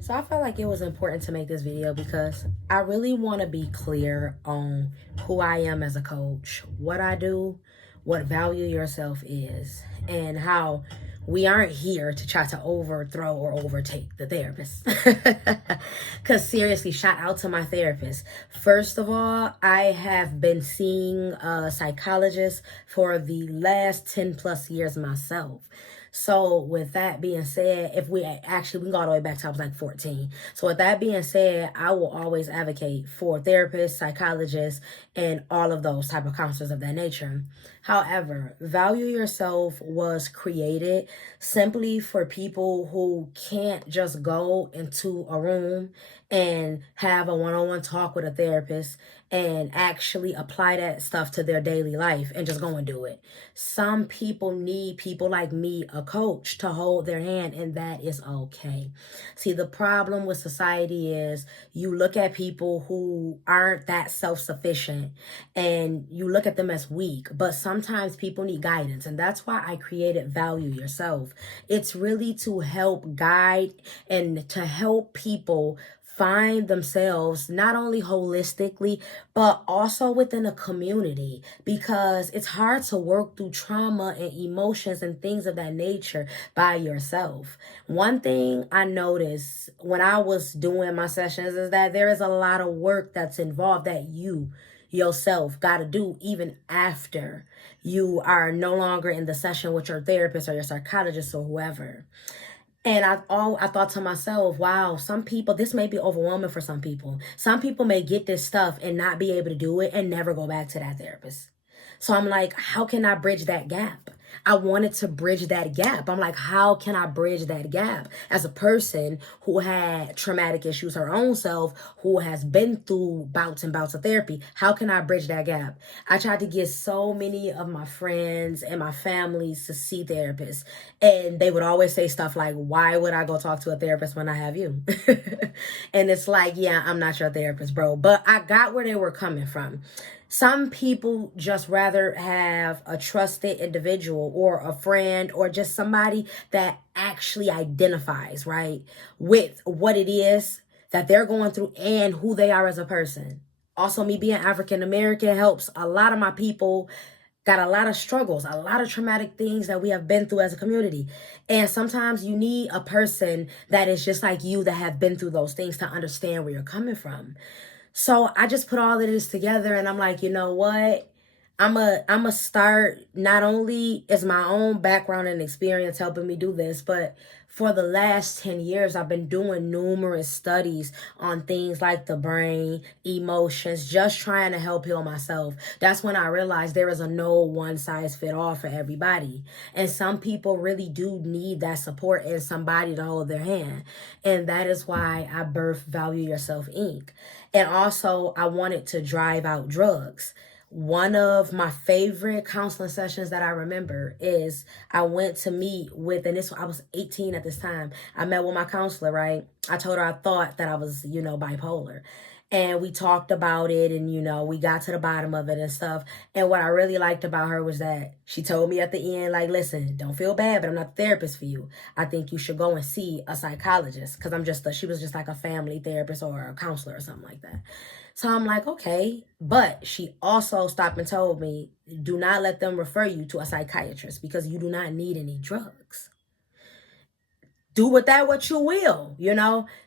So I felt like it was important to make this video because I really want to be clear on who I am as a coach, what I do, what value yourself is, and how we aren't here to try to overthrow or overtake the therapist. Because seriously, shout out to my therapist. First of all, I have been seeing a psychologist for the last 10 plus years myself. So with that being said, if we actually, we can go all the way back to I was like 14. So with that being said, I will always advocate for therapists, psychologists, and all of those type of counselors of that nature. However, Value Yourself was created simply for people who can't just go into a room and have a one-on-one talk with a therapist and actually apply that stuff to their daily life and just go and do it. Some people need people like me, a coach, to hold their hand, and that is okay. See, the problem with society is you look at people who aren't that self-sufficient and you look at them as weak, but sometimes people need guidance, and that's why I created Value Yourself. It's really to help guide and to help people find themselves not only holistically but also within a community, because it's hard to work through trauma and emotions and things of that nature by yourself. One thing I noticed when I was doing my sessions is that there is a lot of work that's involved that you yourself got to do even after you are no longer in the session with your therapist or your psychologist or whoever. And I thought to myself, wow, some people, this may be overwhelming for some people. Some people may get this stuff and not be able to do it and never go back to that therapist. So I'm like, how can I bridge that gap? I wanted to bridge that gap. I'm like, how can I bridge that gap as a person who had traumatic issues, her own self, who has been through bouts and bouts of therapy? How can I bridge that gap? I tried to get so many of my friends and my families to see therapists, and they would always say stuff like, why would I go talk to a therapist when I have you? And it's like, yeah, I'm not your therapist, bro. But I got where they were coming from. Some people just rather have a trusted individual or a friend or just somebody that actually identifies, right, with what it is that they're going through and who they are as a person. Also, me being African American helps a lot of my people got a lot of struggles, a lot of traumatic things that we have been through as a community. And sometimes you need a person that is just like you that have been through those things to understand where you're coming from. So I just put all of this together and I'm like, you know what? I'm a start. Not only is my own background and experience helping me do this, but for the last 10 years, I've been doing numerous studies on things like the brain, emotions, just trying to help heal myself. That's when I realized there is a no one size fit all for everybody. And some people really do need that support and somebody to hold their hand. And that is why I birthed Value Yourself Inc. And also, I wanted to drive out drugs. One of my favorite counseling sessions that I remember is I went to meet with, and this I was 18 at this time. I met with my counselor, right? I told her I thought that I was, bipolar. And we talked about it and, we got to the bottom of it and stuff. And what I really liked about her was that she told me at the end, like, listen, don't feel bad, but I'm not the therapist for you. I think you should go and see a psychologist, because she was just like a family therapist or a counselor or something like that. So I'm like, okay. But she also stopped and told me, do not let them refer you to a psychiatrist because you do not need any drugs. Do with that what you will.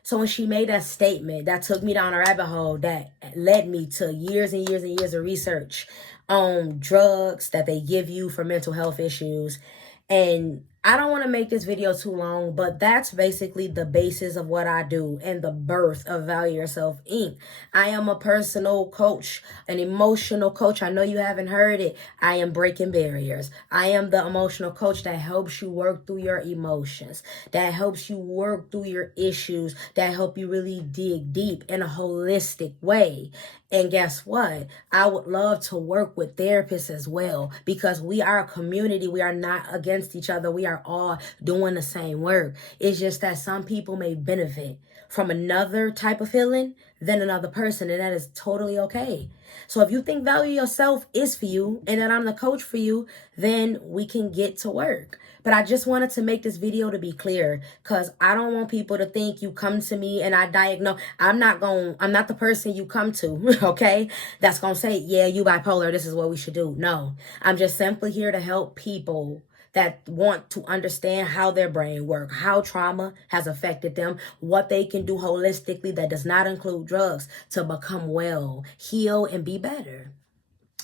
So when she made that statement, that took me down a rabbit hole that led me to years and years and years of research on drugs that they give you for mental health issues. And I don't want to make this video too long, but that's basically the basis of what I do and the birth of Value Yourself Inc. I am a personal coach, an emotional coach. I know you haven't heard it. I am breaking barriers. I am the emotional coach that helps you work through your emotions, that helps you work through your issues, that help you really dig deep in a holistic way. And guess what? I would love to work with therapists as well, because we are a community. We are not against each other. We are are all doing the same work. It's just that some people may benefit from another type of healing than another person, and that is totally okay. So if you think value yourself is for you and that I'm the coach for you, then we can get to work. But I just wanted to make this video to be clear, because I don't want people to think you come to me and I diagnose. I'm not the person you come to, okay? That's going to say, yeah, you bipolar, this is what we should do. No, I'm just simply here to help people that want to understand how their brain works, how trauma has affected them, what they can do holistically that does not include drugs to become well, heal, and be better.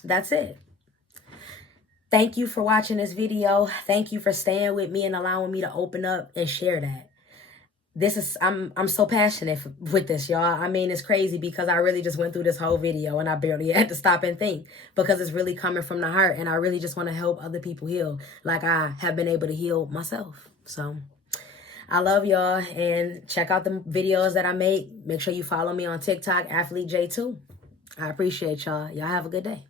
That's it. Thank you for watching this video. Thank you for staying with me and allowing me to open up and share that. I'm so passionate with this, y'all. I mean, it's crazy because I really just went through this whole video and I barely had to stop and think, because it's really coming from the heart, and I really just want to help other people heal like I have been able to heal myself. So I love y'all, and check out the videos that I make. Make sure you follow me on TikTok, Athlete J2. I appreciate y'all. Y'all have a good day.